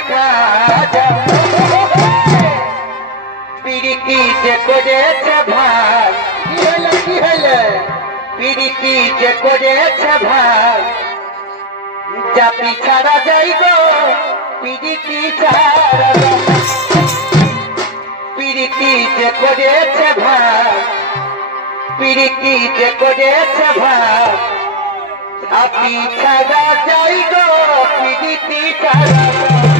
দেখা পিরিতি যে করেছে ভাই কি হলে পিরিতি যে করেছে ভাই জাতি ছাড়া যাইব পিরিতি ছাড়া পিরিতি যে করেছে ভাই পিরিতি যে করেছে ভাই আপনি ছাড়া যাইব পিরিতি ছাড়া